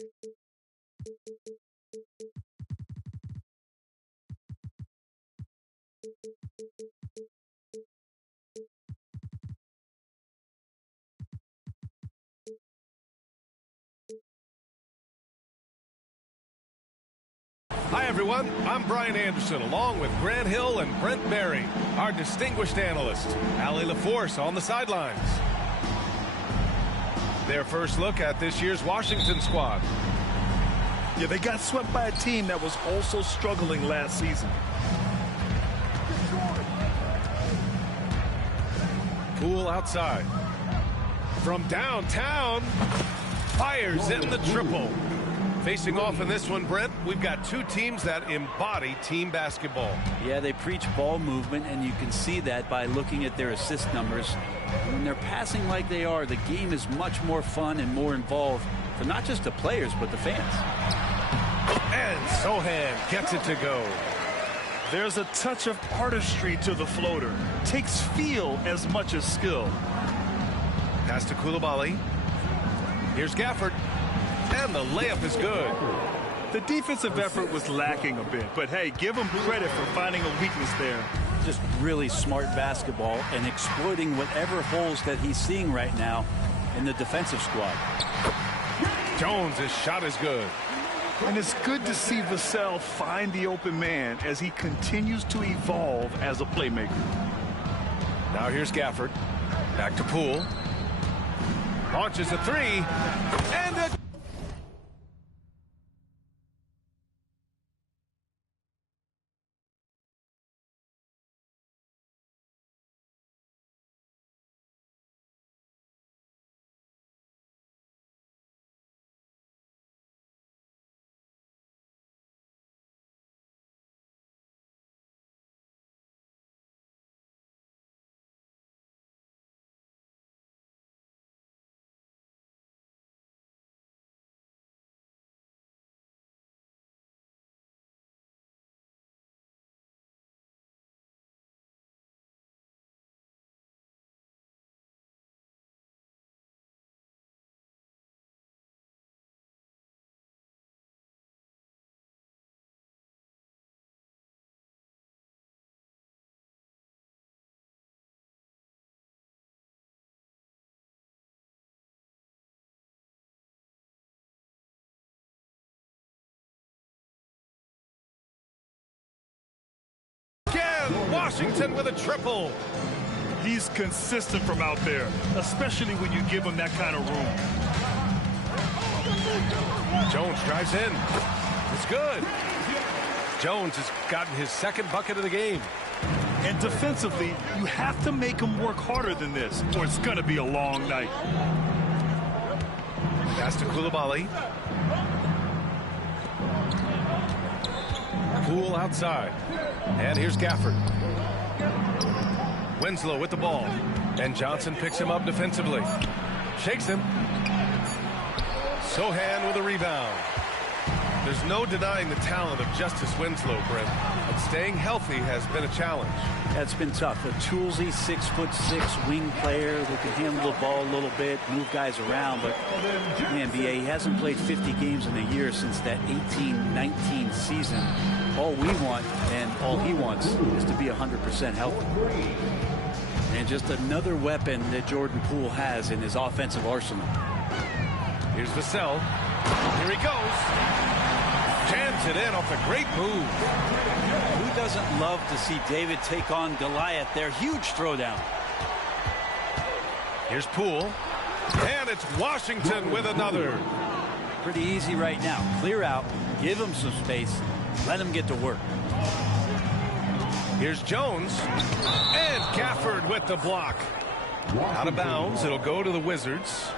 Hi, everyone. I'm Brian Anderson, along with Grant Hill and Brent Berry, our distinguished analyst. Allie LaForce on the sidelines. Their first look at this year's Washington squad. Yeah, they got swept by a team that was also struggling last season. Poole outside. From downtown, fires in the triple. Facing off in this one, Brent, we've got two teams that embody team basketball. Yeah, they preach ball movement, and you can see that by looking at their assist numbers. When they're passing like they are, the game is much more fun and more involved for not just the players, but the fans. And Sohan gets it to go. There's a touch of artistry to the floater. Takes feel as much as skill. Pass to Coulibaly. Here's Gafford. And the layup is good. The defensive effort was lacking a bit, but hey, give him credit for finding a weakness there. Just really smart basketball and exploiting whatever holes that he's seeing right now in the defensive squad. Jones' shot is good. And it's good to see Vassell find the open man as he continues to evolve as a playmaker. Now here's Gafford. Back to Poole. Launches a three. And a... Washington with a triple. He's consistent from out there, especially when you give him that kind of room. Jones drives in. It's good. Jones has gotten his second bucket of the game. And defensively, you have to make him work harder than this, or it's going to be a long night. Pass to Coulibaly. Poole outside. And here's Gafford. Winslow with the ball. And Johnson picks him up defensively. Shakes him. Sohan with a rebound. There's no denying the talent of Justice Winslow, Brent. But staying healthy has been a challenge. That's been tough. A toolsy 6'6" wing player who can handle the ball a little bit, move guys around. But, man, BA, he hasn't played 50 games in a year since that 18-19 season. All we want and all he wants is to be 100% healthy. And just another weapon that Jordan Poole has in his offensive arsenal. Here's Vassell. Here he goes. Jams it in off a great move. Who doesn't love to see David take on Goliath? Their huge throwdown. Here's Poole. And it's Washington with another. Pretty easy right now. Clear out. Give him some space. Let him get to work. Here's Jones. And Gafford with the block. Out of bounds. It'll go to the Wizards.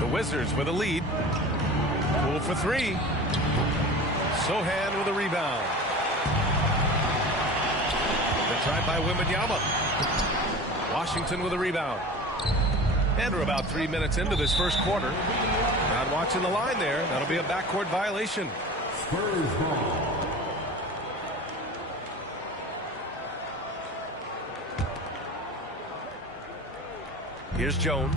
The Wizards with a lead. Poole for three. Sohan with a rebound. The try by Wembanyama. Washington with a rebound. And we're about 3 minutes into this first quarter. Not watching the line there. That'll be a backcourt violation. Here's Jones.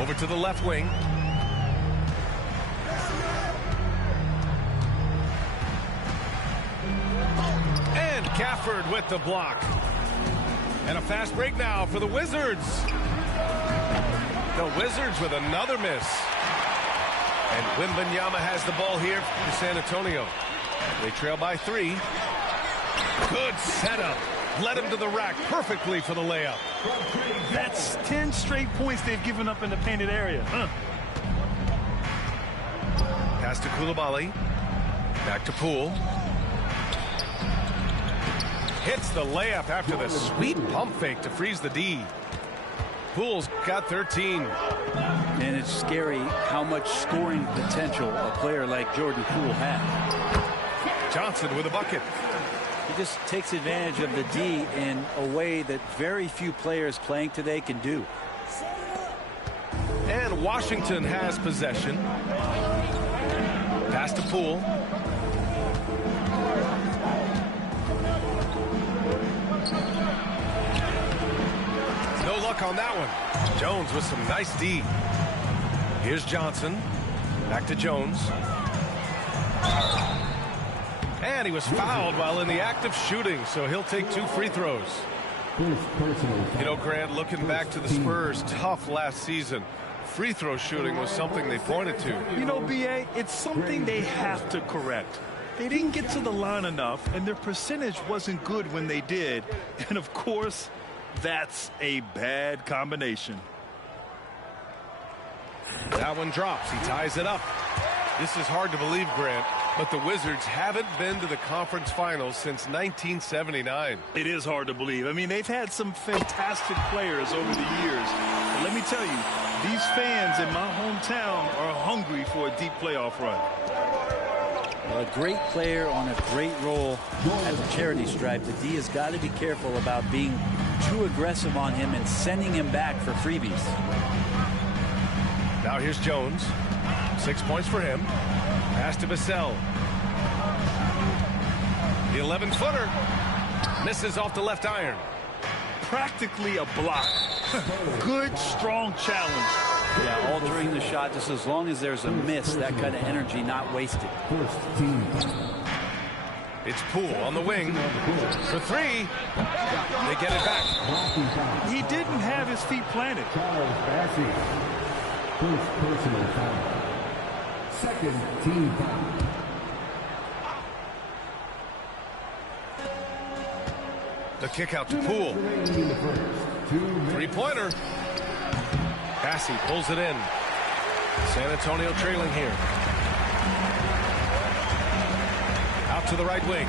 Over to the left wing. And Gafford with the block. And a fast break now for the Wizards. The Wizards with another miss. And Wembanyama has the ball here for San Antonio. They trail by 3. Good setup. Led him to the rack perfectly for the layup. That's 10 straight points they've given up in the painted area. Pass to Coulibaly. Back to Poole. Hits the layup after the sweet pump fake to freeze the D. Poole's got 13. And it's scary how much scoring potential a player like Jordan Poole has. Johnson with a bucket. He just takes advantage of the D in a way that very few players playing today can do. And Washington has possession. Pass to Poole. No luck on that one. Jones with some nice D. Here's Johnson. Back to Jones. And he was fouled while in the act of shooting, so he'll take 2 free throws. You know, Grant, looking back to the Spurs' tough last season, free throw shooting was something they pointed to. You know, B.A., it's something they have to correct. They didn't get to the line enough, and their percentage wasn't good when they did. And, of course, that's a bad combination. That one drops. He ties it up. This is hard to believe, Grant, but the Wizards haven't been to the conference finals since 1979. It is hard to believe. I mean, they've had some fantastic players over the years. But let me tell you, these fans in my hometown are hungry for a deep playoff run. A great player on a great role at the charity stripe. The D has got to be careful about being too aggressive on him and sending him back for freebies. Now here's Jones. 6 points for him. Pass to Vassell. The 11-footer misses off the left iron. Practically a block. Good, strong challenge. Yeah, altering the shot just as long as there's a miss, that kind of energy not wasted. It's Poole on the wing for 3. They get it back. He didn't have his feet planted. First personal foul. Second team foul. The kick out to Poole. 3-pointer. Bassey pulls it in. San Antonio trailing here. Out to the right wing.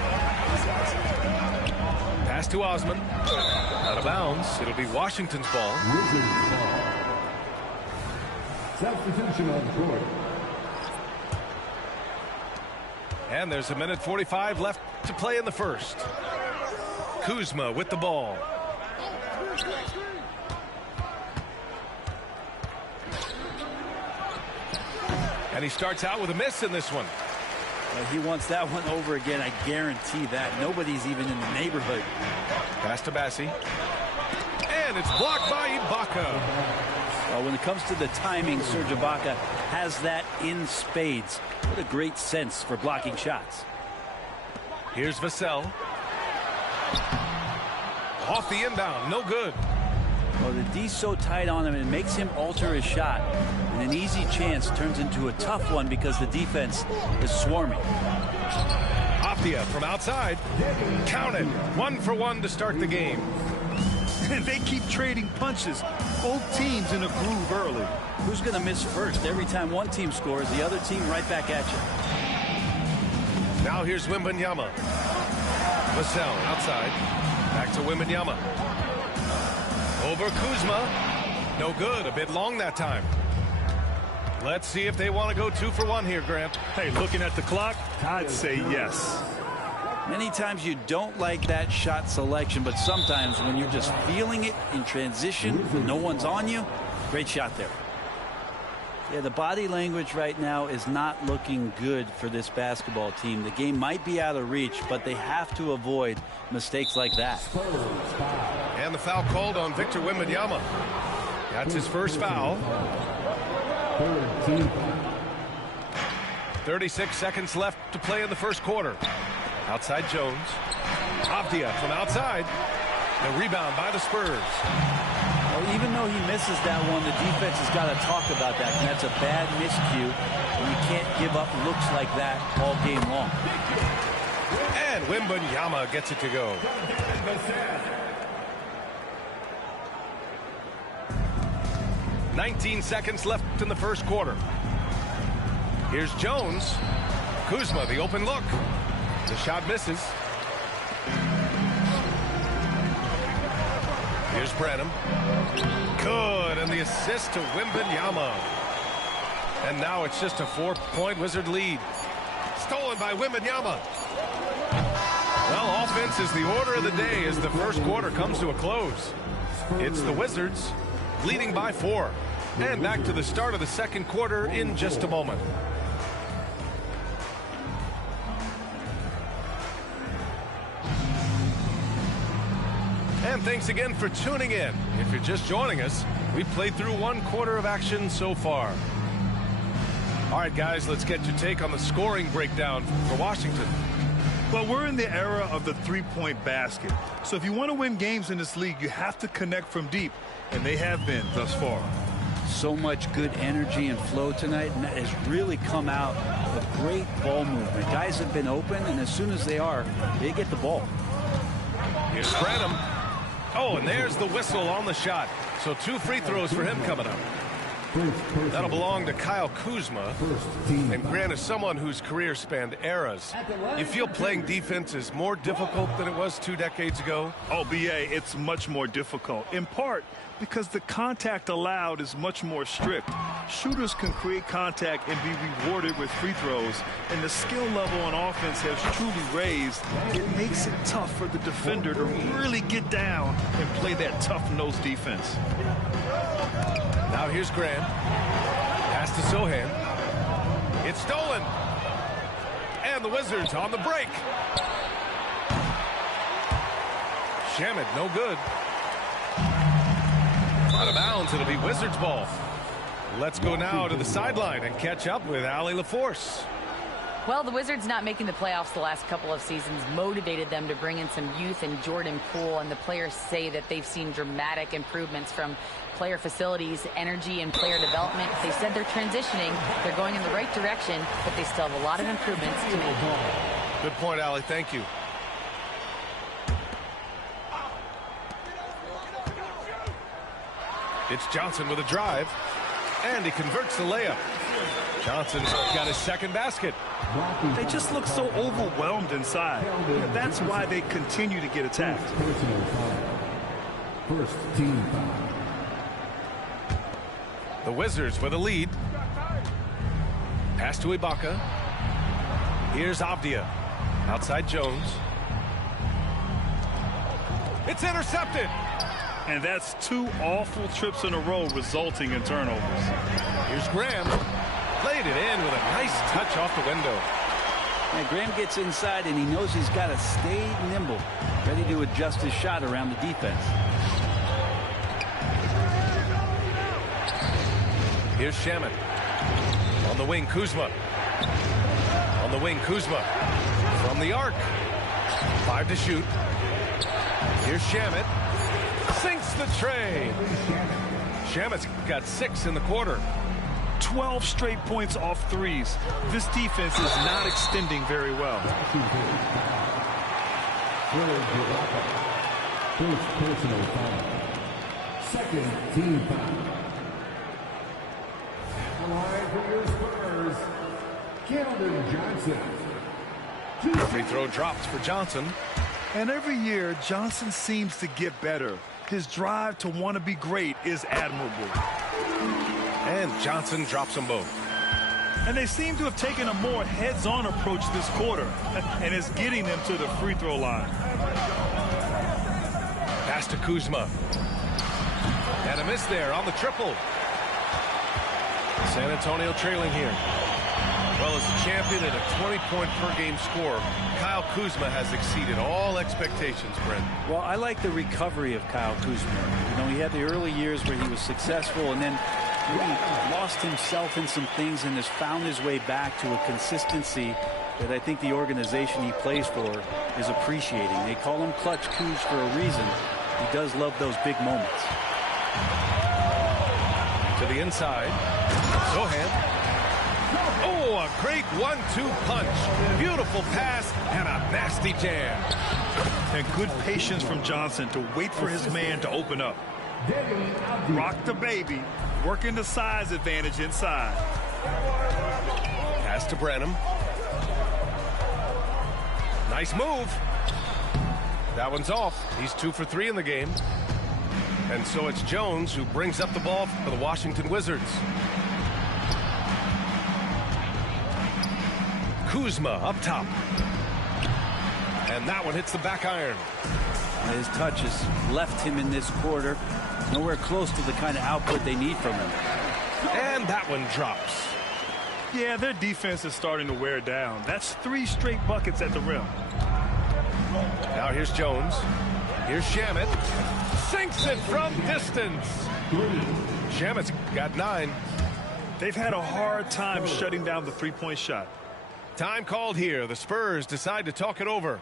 Pass to Osman. Out of bounds. It'll be Washington's ball. Substitution on the court. And there's 1:45 left to play in the first. Kuzma with the ball. And he starts out with a miss in this one. He wants that one over again. I guarantee that. Nobody's even in the neighborhood. Pass to Bassey. And it's blocked by Ibaka. When it comes to the timing, Serge Ibaka has that in spades. What a great sense for blocking shots. Here's Vassell. Off the inbound, no good. Well, the D's so tight on him, it makes him alter his shot. And an easy chance turns into a tough one because the defense is swarming. Apia from outside. Count it. 1 for 1 to start the game. And they keep trading punches. Both teams in a groove early. Who's going to miss first? Every time one team scores, the other team right back at you. Now here's Wembanyama. Vassell outside. Back to Wembanyama. Over Kuzma. No good. A bit long that time. Let's see if they want to go 2 for 1 here, Grant. Hey, looking at the clock, I'd say yes. Many times you don't like that shot selection, but sometimes when you're just feeling it in transition, no one's on you, great shot there. Yeah, the body language right now is not looking good for this basketball team. The game might be out of reach, but they have to avoid mistakes like that. And the foul called on Victor Wembanyama. That's his first foul. 36 seconds left to play in the first quarter. Outside Jones. Avdia from outside. The rebound by the Spurs. Well, even though he misses that one, the defense has got to talk about that. And that's a bad miscue. And you can't give up looks like that all game long. And Wembanyama gets it to go. 19 seconds left in the first quarter. Here's Jones. Kuzma, the open look. The shot misses. Here's Branham. Good, and the assist to Wembanyama. And now it's just a 4-point Wizard lead. Stolen by Wembanyama. Well, offense is the order of the day as the first quarter comes to a close. It's the Wizards leading by 4. And back to the start of the second quarter in just a moment. And thanks again for tuning in. If you're just joining us, we've played through one quarter of action so far. All right, guys, let's get your take on the scoring breakdown for Washington. Well, we're in the era of the three-point basket. So if you want to win games in this league, you have to connect from deep, and they have been thus far. So much good energy and flow tonight, and that has really come out of great ball movement. Guys have been open, and as soon as they are, they get the ball. Here's Branham. Oh, and there's the whistle on the shot. So 2 free throws for him coming up. That'll belong to Kyle Kuzma. And Grant is someone whose career spanned eras. You feel playing defense is more difficult than it was 2 decades ago? Oh, BA, it's much more difficult, in part because the contact allowed is much more strict. Shooters can create contact and be rewarded with free throws, and the skill level on offense has truly raised. It makes it tough for the defender to really get down and play that tough-nosed defense. Now here's Grant. Pass to Sohan. It's stolen. And the Wizards on the break. Shamet, no good. Out of bounds, it'll be Wizards ball. Let's go now to the sideline and catch up with Allie LaForce. Well, the Wizards not making the playoffs the last couple of seasons motivated them to bring in some youth and Jordan Poole, and the players say that they've seen dramatic improvements from player facilities, energy, and player development. They said they're transitioning. They're going in the right direction, but they still have a lot of improvements to make. Good point, Allie. Thank you. It's Johnson with a drive, and he converts the layup. Johnson's got his second basket. They just look so overwhelmed inside. That's why they continue to get attacked. First team foul. The Wizards with a lead. Pass to Ibaka. Here's Avdia. Outside Jones. It's intercepted. And that's 2 awful trips in a row resulting in turnovers. Here's Graham. Played it in with a nice touch off the window. And Graham gets inside, and he knows he's got to stay nimble, ready to adjust his shot around the defense. Here's Shamet. On the wing, Kuzma. On the wing, Kuzma. From the arc. 5 to shoot. Here's Shamet. Sinks the tray. Shamet's got 6 in the quarter. 12 straight points off threes. This defense is not extending very well. First personal foul. Second team foul. Line for your Spurs, Keldon Johnson. Free throw drops for Johnson. And every year, Johnson seems to get better. His drive to want to be great is admirable. And Johnson drops them both. And they seem to have taken a more heads-on approach this quarter, and it's getting them to the free throw line. Pass to Kuzma. And a miss there on the triple. San Antonio trailing here. Well, as a champion and a 20-point-per-game scorer, Kyle Kuzma has exceeded all expectations, Brent. Well, I like the recovery of Kyle Kuzma. You know, he had the early years where he was successful and then really lost himself in some things and has found his way back to a consistency that I think the organization he plays for is appreciating. They call him Clutch Kuz for a reason. He does love those big moments. To the inside. Sohan. Oh, a great 1-2 punch. Beautiful pass and a nasty jam. And good patience from Johnson to wait for his man to open up. Rock the baby. Working the size advantage inside. Pass to Branham. Nice move. That one's off. He's 2 for 3 in the game. And so it's Jones who brings up the ball for the Washington Wizards. Kuzma up top. And that one hits the back iron. His touch has left him in this quarter. Nowhere close to the kind of output they need from him. And that one drops. Yeah, their defense is starting to wear down. That's 3 straight buckets at the rim. Now here's Jones. Here's Shamet. Sinks it from distance. Shamet's got 9. They've had a hard time shutting down the three-point shot. Time called here. The Spurs decide to talk it over.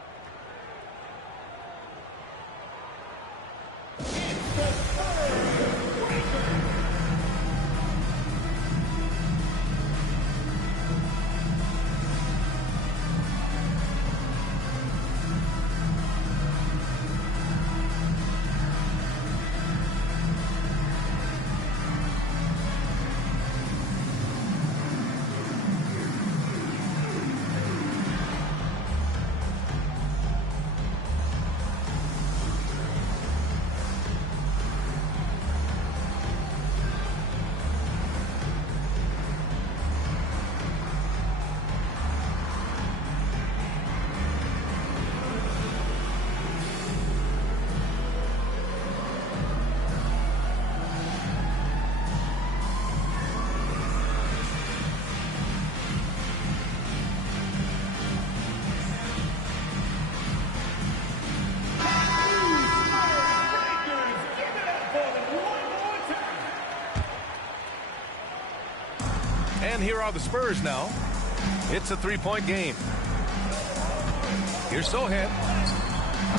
And here are the Spurs now. It's a 3-point game. Here's Sohan.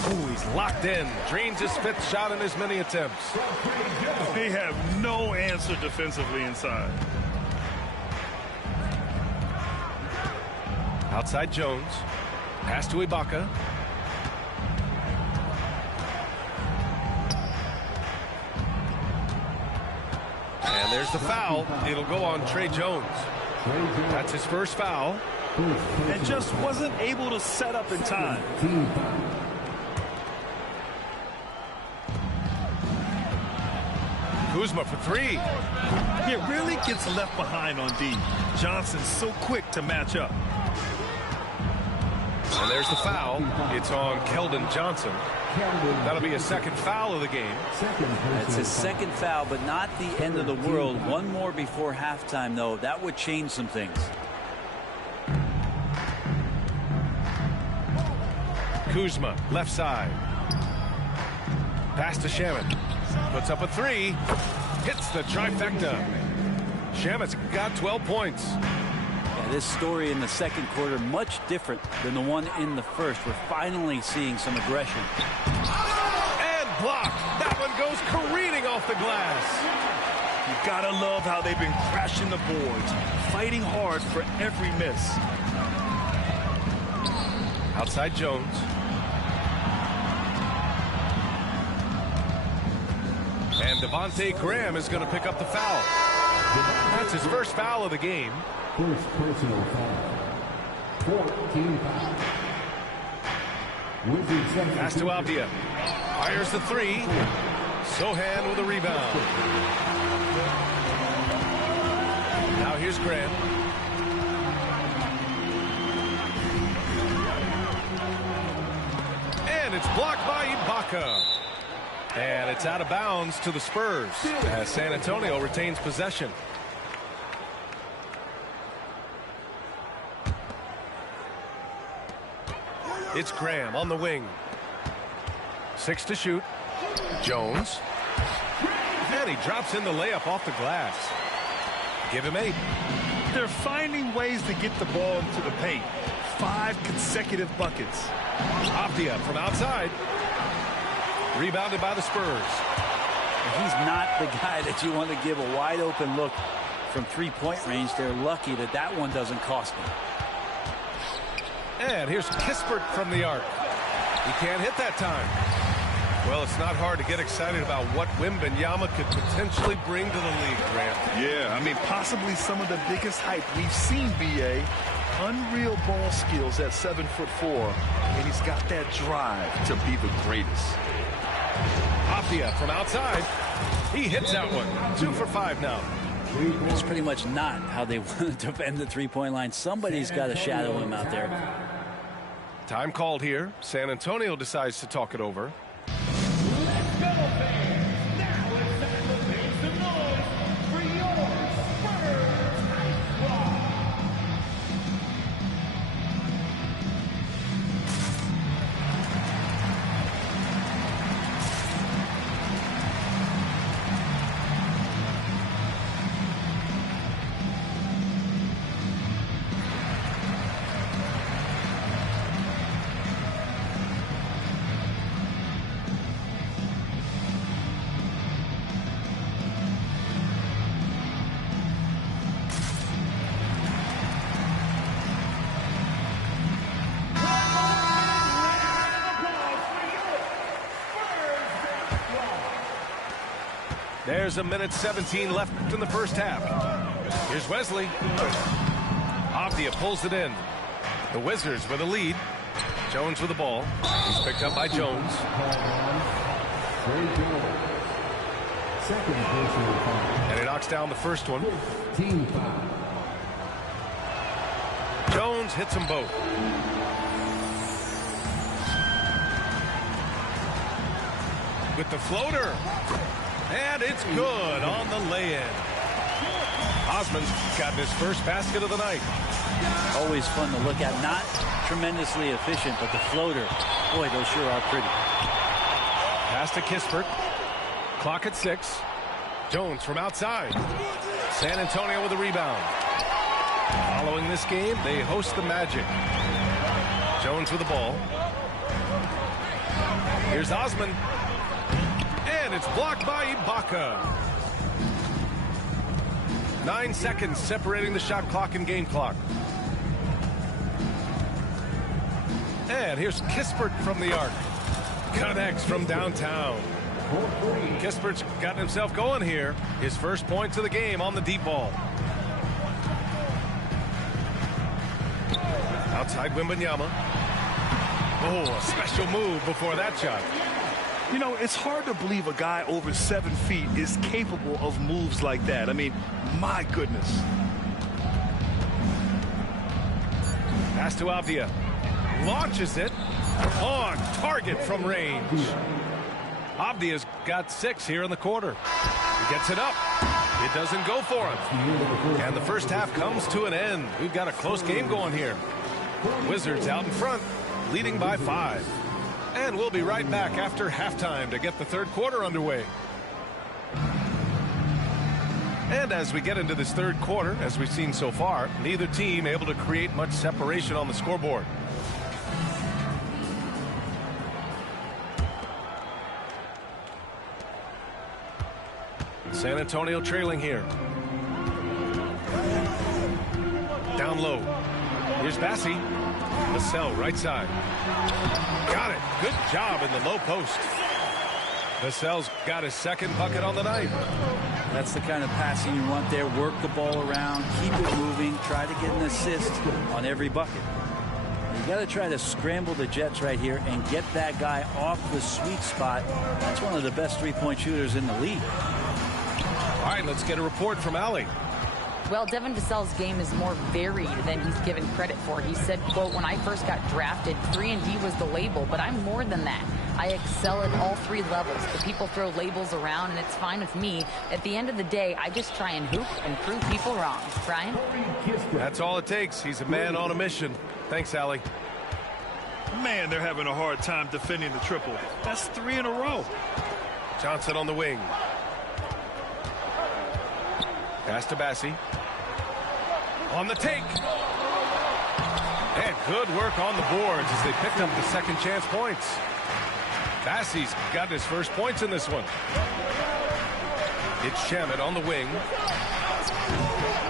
Oh, he's locked in. Drains his 5th shot in as many attempts. They have no answer defensively inside. Outside Jones. Pass to Ibaka. And there's the foul. It'll go on Trey Jones. That's his first foul. And just wasn't able to set up in time. Kuzma for 3. It really gets left behind on D. Johnson's so quick to match up. And there's the foul. It's on Keldon Johnson. That'll be a second foul of the game. That's his second foul, but not the end of the world. One more before halftime, though. That would change some things. Kuzma, left side. Pass to Shamet. Puts up a 3. Hits the trifecta. Shamet's got 12 points. Yeah, this story in the second quarter, much different than the one in the first. We're finally seeing some aggression. And blocked. That one goes careening off the glass. You gotta love how they've been crashing the boards, fighting hard for every miss. Outside Jones. And Devontae Graham is going to pick up the foul. That's his first foul of the game. First personal foul. 14 fouls. Wizards. Pass to Avdia. Fires the 3. Sohan with a rebound. Now here's Graham. And it's blocked by Ibaka. And it's out of bounds to the Spurs as San Antonio retains possession. It's Graham on the wing. 6 to shoot. Jones. And he drops in the layup off the glass. Give him 8. They're finding ways to get the ball into the paint. 5 consecutive buckets. Avdia from outside. Rebounded by the Spurs. He's not the guy that you want to give a wide open look from three-point range. They're lucky that that one doesn't cost them. And here's Kispert from the arc. He can't hit that time. Well, it's not hard to get excited about what Wembanyama could potentially bring to the league, Grant. Yeah, I mean, possibly some of the biggest hype we've seen, B.A. Unreal ball skills at 7'4", and he's got that drive to be the greatest. Avdia from outside. He hits that one. 2 for 5 now. It's pretty much not how they want to defend the three-point line. Somebody's got to shadow him out there. Time called here. San Antonio decides to talk it over. There's a minute 17 left in the first half. Here's Wesley. Avdia pulls it in. The Wizards with a lead. Jones with the ball. He's picked up by Jones. And he knocks down the first one. Jones hits them both. With the floater. And it's good on the lay-in. Osman's gotten his first basket of the night. Always fun to look at. Not tremendously efficient, but the floater, boy, those sure are pretty. Pass to Kispert. Clock at 6. Jones from outside. San Antonio with a rebound. Following this game, they host the Magic. Jones with the ball. Here's Osman. And it's blocked by Ibaka. 9 seconds separating the shot clock and game clock. And here's Kispert from the arc. Connects from downtown. Kispert's gotten himself going here. His first points of the game on the deep ball. Outside Wembanyama. Oh, a special move before that shot. You know, it's hard to believe a guy over 7 feet is capable of moves like that. I mean, my goodness. Pass to Avdia. Launches it. On target from range. Avdia's got 6 here in the quarter. He gets it up. It doesn't go for him. And the first half comes to an end. We've got a close game going here. Wizards out in front, leading by 5. And we'll be right back after halftime to get the third quarter underway. And as we get into this third quarter, as we've seen so far, neither team able to create much separation on the scoreboard. San Antonio trailing here. Down low. Here's Bassi. Vassell right side. Got it. Good job in the low post. Vassell's got his second bucket on the night. That's the kind of passing you want there. Work the ball around, keep it moving, try to get an assist on every bucket. You got to try to scramble the Jets right here and get that guy off the sweet spot. That's one of the best three-point shooters in the league. All right, let's get a report from Allie. Well, Devin Vassell's game is more varied than he's given credit for. He said, quote, "When I first got drafted, 3-and-D was the label, but I'm more than that. I excel at all 3 levels. The people throw labels around, and it's fine with me. At the end of the day, I just try and hoop and prove people wrong." Brian? That's all it takes. He's a man on a mission. Thanks, Allie. Man, they're having a hard time defending the triple. That's 3 in a row. Johnson on the wing. Pass to Bassi. On the take. And good work on the boards as they picked up the second chance points. Bassi's got his first points in this one. It's Shamet on the wing.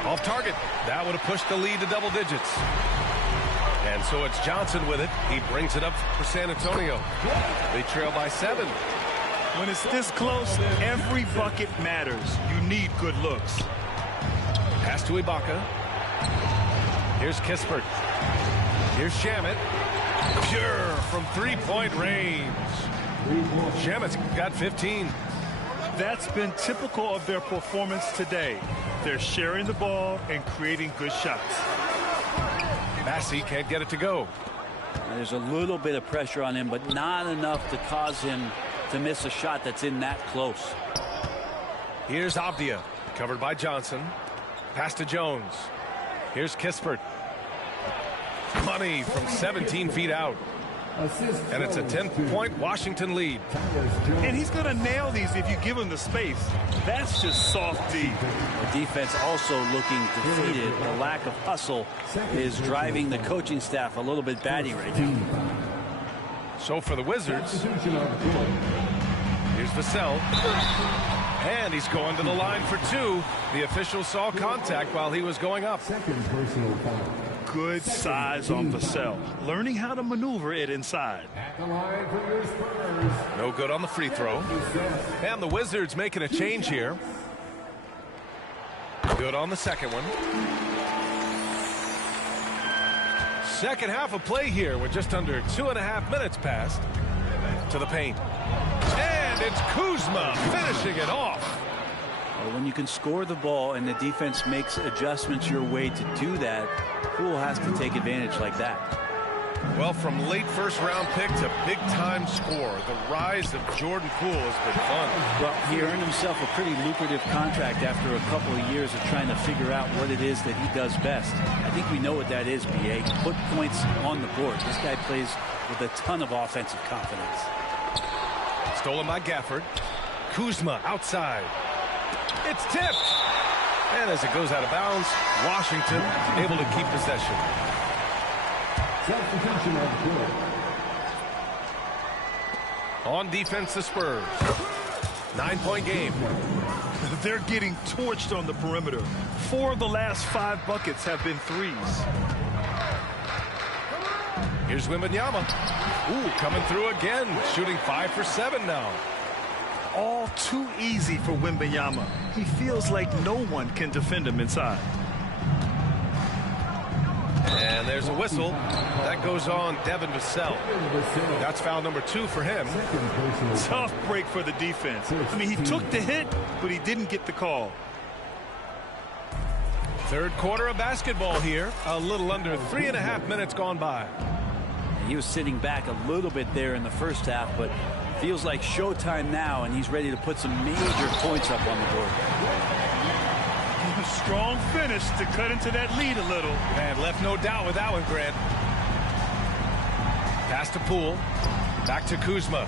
Off target. That would have pushed the lead to double digits. And so it's Johnson with it. He brings it up for San Antonio. They trail by 7. When it's this close, every bucket matters. You need good looks. Pass to Ibaka. Here's Kispert. Here's Shamet. Pure from three-point range. Shamet's got 15. That's been typical of their performance today. They're sharing the ball and creating good shots. Bassi can't get it to go. There's a little bit of pressure on him, but not enough to cause him to miss a shot that's in that close. Here's Avdia, covered by Johnson. Pass to Jones. Here's Kispert. Money from 17 feet out. And it's a 10-point Washington lead. And he's going to nail these if you give him the space. That's just soft D. The defense also looking defeated. The lack of hustle is driving the coaching staff a little bit batty right now. So for the Wizards, here's Vassell. And he's going to the line for 2. The official saw contact while he was going up. Second personal foul. Good size on Vassell. Learning how to maneuver it inside. At the line for your Spurs. No good on the free throw. And the Wizards making a change here. Good on the second one. Second half of play here with just under 2.5 minutes passed. To the paint. And it's Kuzma finishing it off. Well, when you can score the ball and the defense makes adjustments your way to do that, Poole has to take advantage like that. Well, from late first-round pick to big-time scorer, the rise of Jordan Poole has been fun. Well, he earned himself a pretty lucrative contract after a couple of years of trying to figure out what it is that he does best. I think we know what that is, B.A. Put points on the board. This guy plays with a ton of offensive confidence. Stolen by Gafford. Kuzma outside. It's tipped. And as it goes out of bounds, Washington able to keep possession. Substitution on the court. On defense, the Spurs. 9-point game. They're getting torched on the perimeter. 4 of the last 5 buckets have been threes. Here's Wembanyama. Ooh, coming through again. Shooting 5 for 7 now. All too easy for Wembanyama. He feels like no one can defend him inside. And there's a whistle. That goes on Devin Vassell. That's foul number 2 for him. Tough break for the defense. I mean, he took the hit, but he didn't get the call. Third quarter of basketball here. A little under 3.5 minutes gone by. He was sitting back a little bit there in the first half, but feels like showtime now, and he's ready to put some major points up on the board. Strong finish to cut into that lead a little. And left no doubt with that one, Grant. Pass to Poole. Back to Kuzma.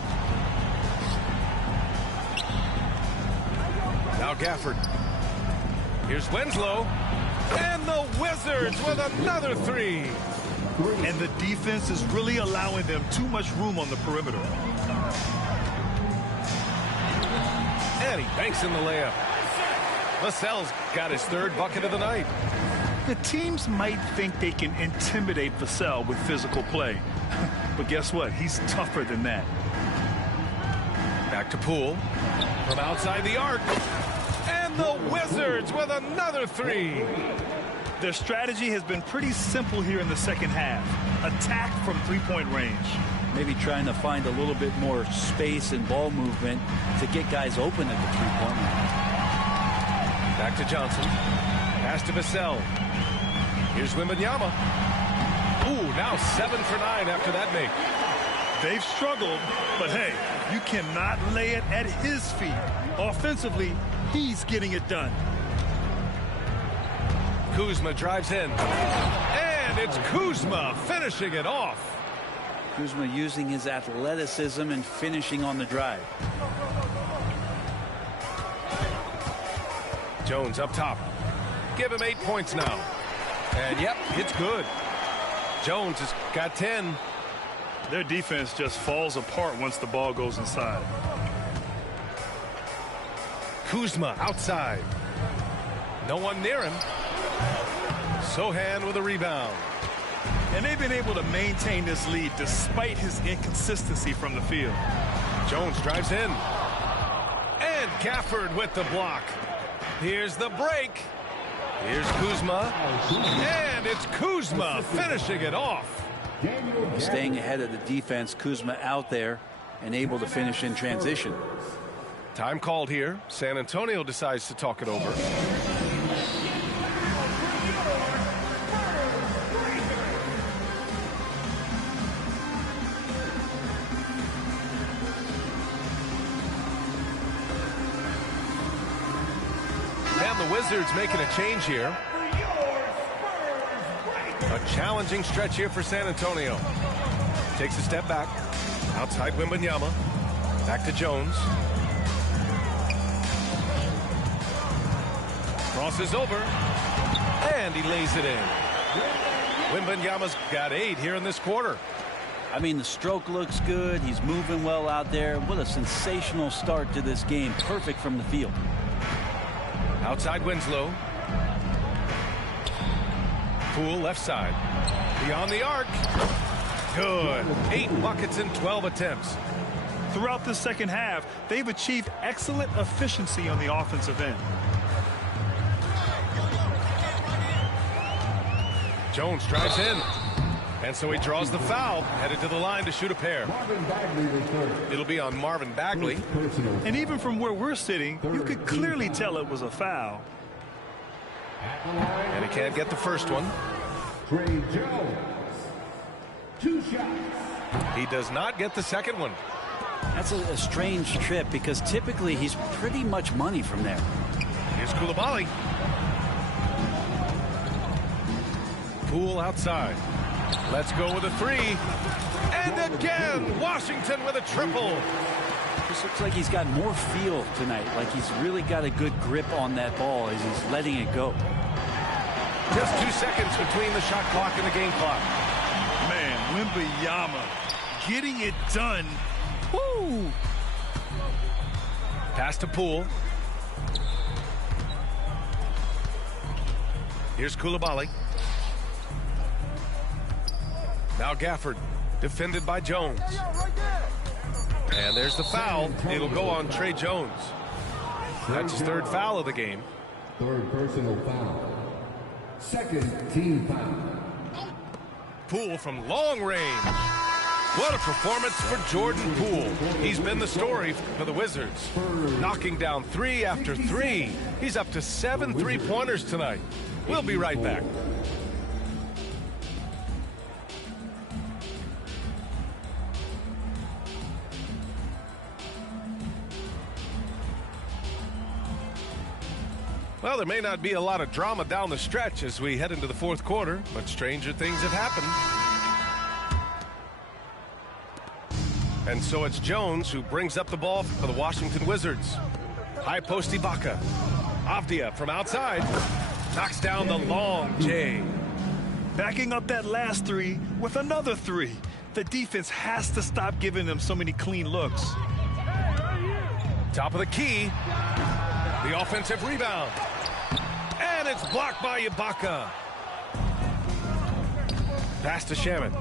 Now Gafford. Here's Winslow. And the Wizards with another 3. And the defense is really allowing them too much room on the perimeter. And he banks in the layup. Vassell's got his 3rd bucket of the night. The teams might think they can intimidate Vassell with physical play. But guess what? He's tougher than that. Back to Poole. From outside the arc. And the Wizards with another 3. Their strategy has been pretty simple here in the second half. Attack from three-point range. Maybe trying to find a little bit more space and ball movement to get guys open at the three-point line. Back to Johnson. Pass to Vassell. Here's Wembanyama. Ooh, now 7 for 9 after that make. They've struggled, but hey, you cannot lay it at his feet. Offensively, he's getting it done. Kuzma drives in. And it's Kuzma finishing it off. Kuzma using his athleticism and finishing on the drive. Jones up top. Give him 8 points now. And yep, it's good. Jones has got 10. Their defense just falls apart once the ball goes inside. Kuzma outside. No one near him. Sohan with a rebound. And they've been able to maintain this lead despite his inconsistency from the field. Jones drives in. And Gafford with the block. Here's the break. Here's Kuzma. And it's Kuzma finishing it off. Staying ahead of the defense, Kuzma out there and able to finish in transition. Time called here. San Antonio decides to talk it over. And the Wizards making a change here. A challenging stretch here for San Antonio. Takes a step back. Outside Wembanyama. Back to Jones. Crosses over. And he lays it in. Wembanyama's got 8 here in this quarter. I mean, the stroke looks good. He's moving well out there. What a sensational start to this game. Perfect from the field. Outside Winslow. Poole left side. Beyond the arc. Good. 8 buckets in 12 attempts. Throughout the second half, they've achieved excellent efficiency on the offensive end. Jones drives in. And so he draws the foul. Headed to the line to shoot a pair. It'll be on Marvin Bagley. And even from where we're sitting, you could clearly tell it was a foul. And he can't get the first one. Trey Jones. 2 shots. He does not get the second one. That's a strange trip because typically he's pretty much money from there. Here's Coulibaly. Poole outside. Let's go with a 3. And again, Washington with a triple. This looks like he's got more feel tonight, like he's really got a good grip on that ball as he's letting it go. Just 2 seconds between the shot clock and the game clock. Man, Wembanyama getting it done. Woo! Pass to Poole. Here's Coulibaly. Now Gafford, defended by Jones. And there's the foul. It'll go on Trey Jones. That's his 3rd foul of the game. 3rd personal foul. 2nd team foul. Poole from long range. What a performance for Jordan Poole. He's been the story for the Wizards. Knocking down 3 after 3. He's up to 7 3-pointers tonight. We'll be right back. Well, there may not be a lot of drama down the stretch as we head into the 4th quarter, but stranger things have happened. And so it's Jones who brings up the ball for the Washington Wizards. High post Ibaka. Avdia from outside. Knocks down the long J. Backing up that last 3 with another 3. The defense has to stop giving them so many clean looks. Top of the key. The offensive rebound. And it's blocked by Ibaka. Pass to Shaman.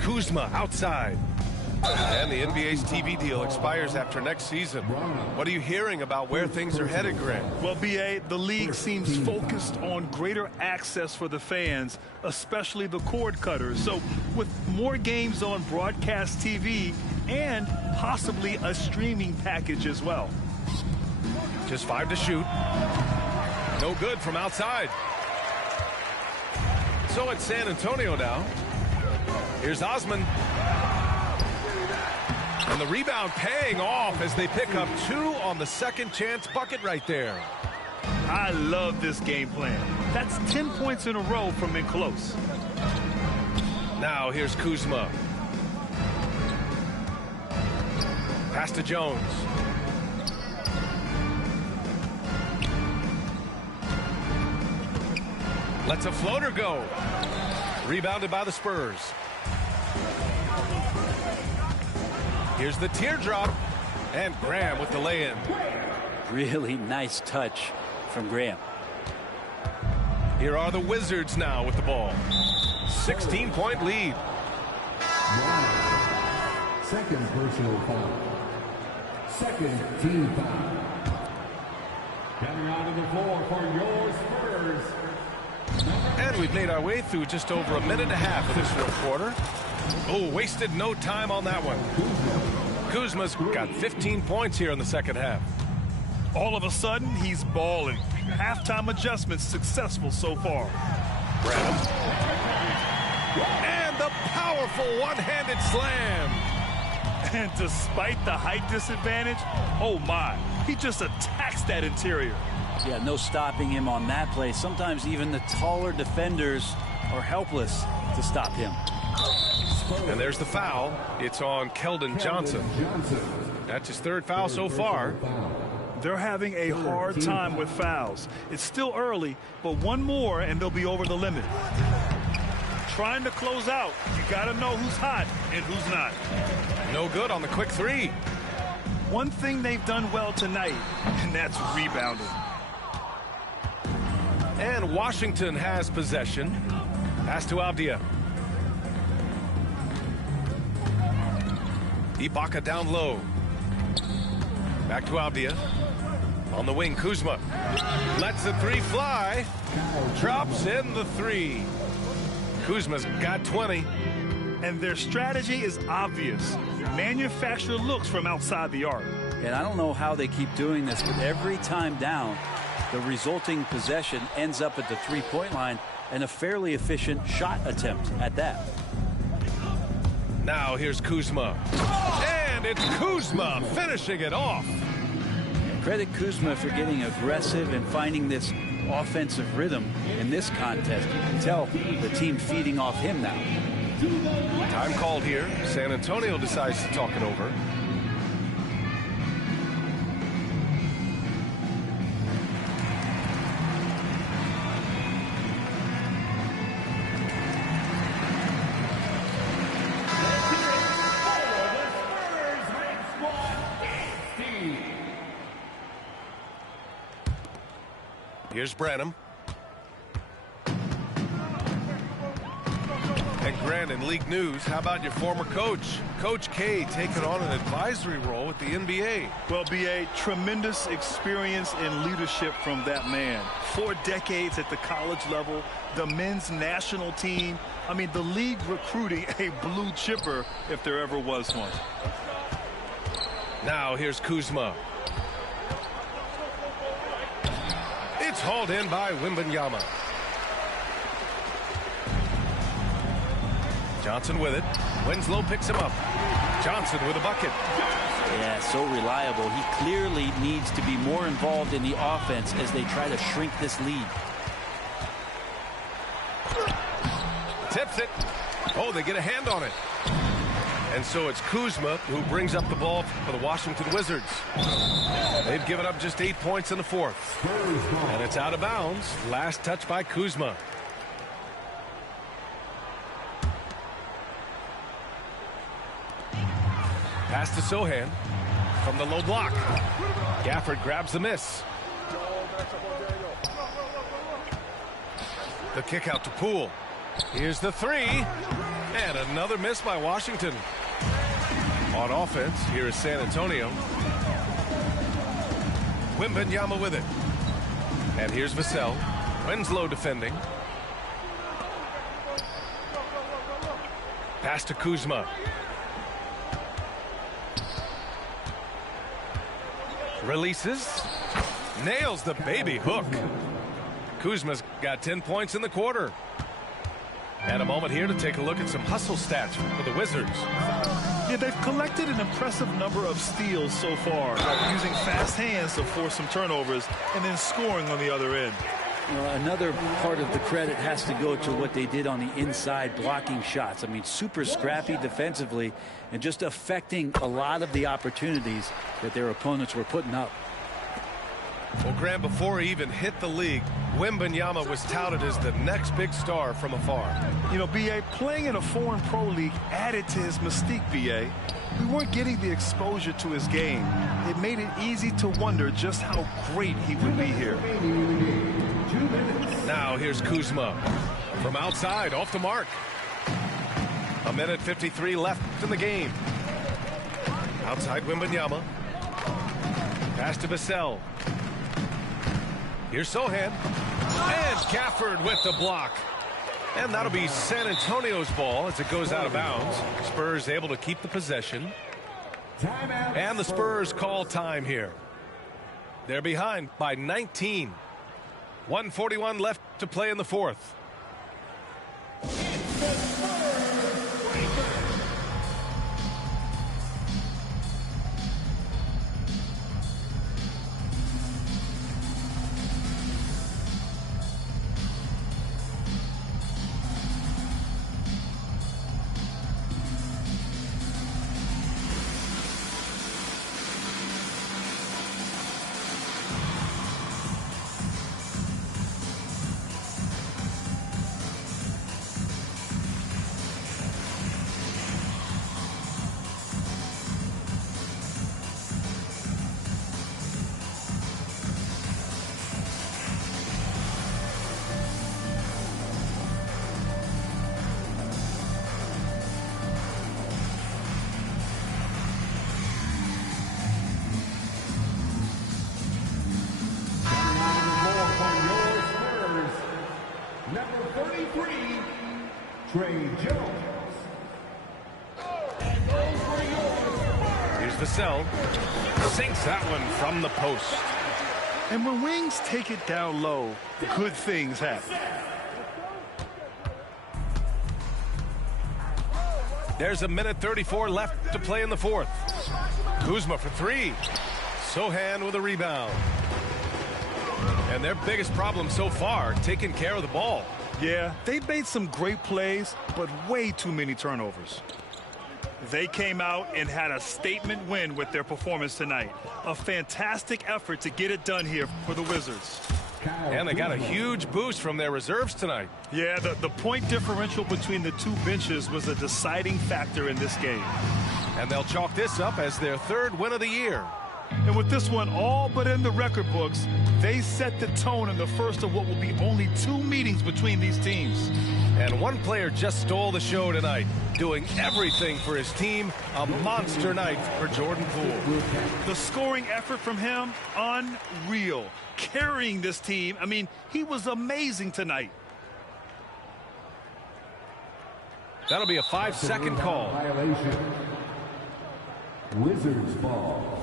Kuzma outside. And the NBA's TV deal expires after next season. What are you hearing about where things are headed, Greg? Well, B.A., the league seems focused on greater access for the fans, especially the cord cutters. So with more games on broadcast TV and possibly a streaming package as well. Just 5 to shoot. No good from outside. So it's San Antonio now. Here's Osman. And the rebound paying off as they pick up 2 on the second chance bucket right there. I love this game plan. That's 10 points in a row from in close. Now here's Kuzma. Pass to Jones. Lets a floater go. Rebounded by the Spurs. Here's the teardrop. And Graham with the lay-in. Really nice touch from Graham. Here are the Wizards now with the ball. 16-point lead. Second personal foul. Second team foul. Coming onto the floor for your Spurs. And we've made our way through just over a minute and a half of this fourth quarter. Oh, wasted no time on that one. Kuzma's got 15 points here in the second half. All of a sudden, he's balling. Halftime adjustments successful so far. Branham. And the powerful one-handed slam. And despite the height disadvantage, oh my, he just attacks that interior. Yeah, no stopping him on that play. Sometimes even the taller defenders are helpless to stop him. And there's the foul. It's on Keldon Johnson. That's his third foul so far. They're having a hard time with fouls. It's still early, but one more and they'll be over the limit. Trying to close out. You got to know who's hot and who's not. No good on the quick three. One thing they've done well tonight, and that's rebounding. And Washington has possession. Pass to Avdia. Ibaka down low. Back to Avdia. On the wing, Kuzma. Lets the three fly. Drops in the three. Kuzma's got 20. And their strategy is obvious. Manufacture looks from outside the arc. And I don't know how they keep doing this, but every time down, the resulting possession ends up at the three-point line and a fairly efficient shot attempt at that. Now here's Kuzma. And it's Kuzma finishing it off. Credit Kuzma for getting aggressive and finding this offensive rhythm in this contest. You can tell the team feeding off him now. Time called here. San Antonio decides to talk it over. Here's Branham. And Grant, in league news, how about your former coach? Coach K taking on an advisory role with the NBA. Well, B.A., tremendous experience and leadership from that man. 4 decades at the college level, the men's national team. I mean, the league recruiting a blue chipper if there ever was one. Now here's Kuzma. It's hauled in by Wembanyama. Johnson with it. Winslow picks him up. Johnson with a bucket. Yeah, so reliable. He clearly needs to be more involved in the offense as they try to shrink this lead. Tips it. Oh, they get a hand on it. And so it's Kuzma who brings up the ball for the Washington Wizards. They've given up just 8 points in the fourth. And it's out of bounds. Last touch by Kuzma. Pass to Sohan from the low block. Gafford grabs the miss. The kick out to Poole. Here's the three. And another miss by Washington. On offense, here is San Antonio. Wembanyama with it. And here's Vassell. Winslow defending. Pass to Kuzma. Releases. Nails the baby hook. Kuzma's got 10 points in the quarter. And a moment here to take a look at some hustle stats for the Wizards. Yeah, they've collected an impressive number of steals so far, using fast hands to force some turnovers and then scoring on the other end. Another part of the credit has to go to what they did on the inside blocking shots. I mean, super scrappy defensively and just affecting a lot of the opportunities that their opponents were putting up. Well, Graham, before he even hit the league, Wembanyama was touted as the next big star from afar. You know, B.A., playing in a foreign pro league added to his mystique, B.A. We weren't getting the exposure to his game. It made it easy to wonder just how great he would be here. Now here's Kuzma from outside, off the mark. 1:53 left in the game. Outside Wembanyama. Pass to Vassell. Here's Sohan. And Gafford with the block. And that'll be San Antonio's ball as it goes out of bounds. Spurs able to keep the possession. And the Spurs call time here. They're behind by 19. 1:41 left to play in the fourth. Here's Vassell. Sinks that one from the post. And when Wings take it down low, good things happen. There's 1:34 left to play in the fourth. Kuzma for three. Sohan with a rebound. And their biggest problem so far, taking care of the ball. Yeah, they made some great plays, but way too many turnovers. They came out and had a statement win with their performance tonight. A fantastic effort to get it done here for the Wizards. And they got a huge boost from their reserves tonight. Yeah, the point differential between the two benches was a deciding factor in this game. And they'll chalk this up as their third win of the year. And with this one all but in the record books, they set the tone in the first of what will be only two meetings between these teams. And one player just stole the show tonight, doing everything for his team. A monster night for Jordan Poole. The scoring effort from him, unreal. Carrying this team, I mean, he was amazing tonight. That'll be a 5-second call. Violation. Wizards ball.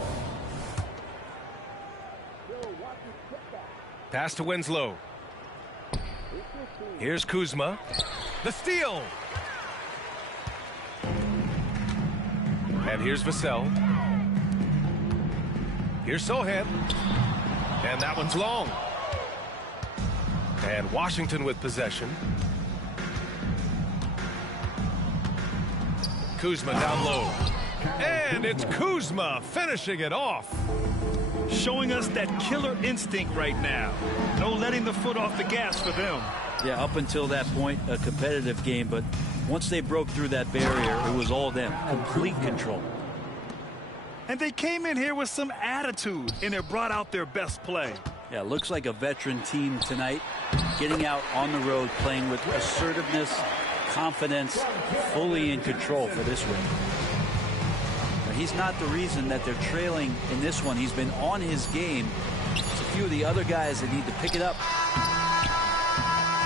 Pass to Winslow. Here's Kuzma. The steal. And here's Vassell. Here's Sohan. And that one's long. And Washington with possession. Kuzma down low. And it's Kuzma finishing it off. Showing us that killer instinct right now. No letting the foot off the gas for them. Yeah, up until that point, a competitive game, but once they broke through that barrier, it was all them. Complete control. And they came in here with some attitude, and it brought out their best play. Yeah, looks like a veteran team tonight, getting out on the road, playing with assertiveness, confidence, fully in control for this win. He's not the reason that they're trailing in this one. He's been on his game. It's a few of the other guys that need to pick it up.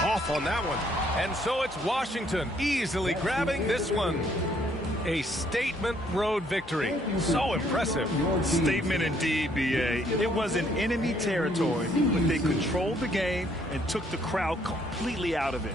Off on that one. And so it's Washington easily grabbing this one. A statement road victory. So impressive. Statement indeed, B.A. It was in enemy territory, but they controlled the game and took the crowd completely out of it.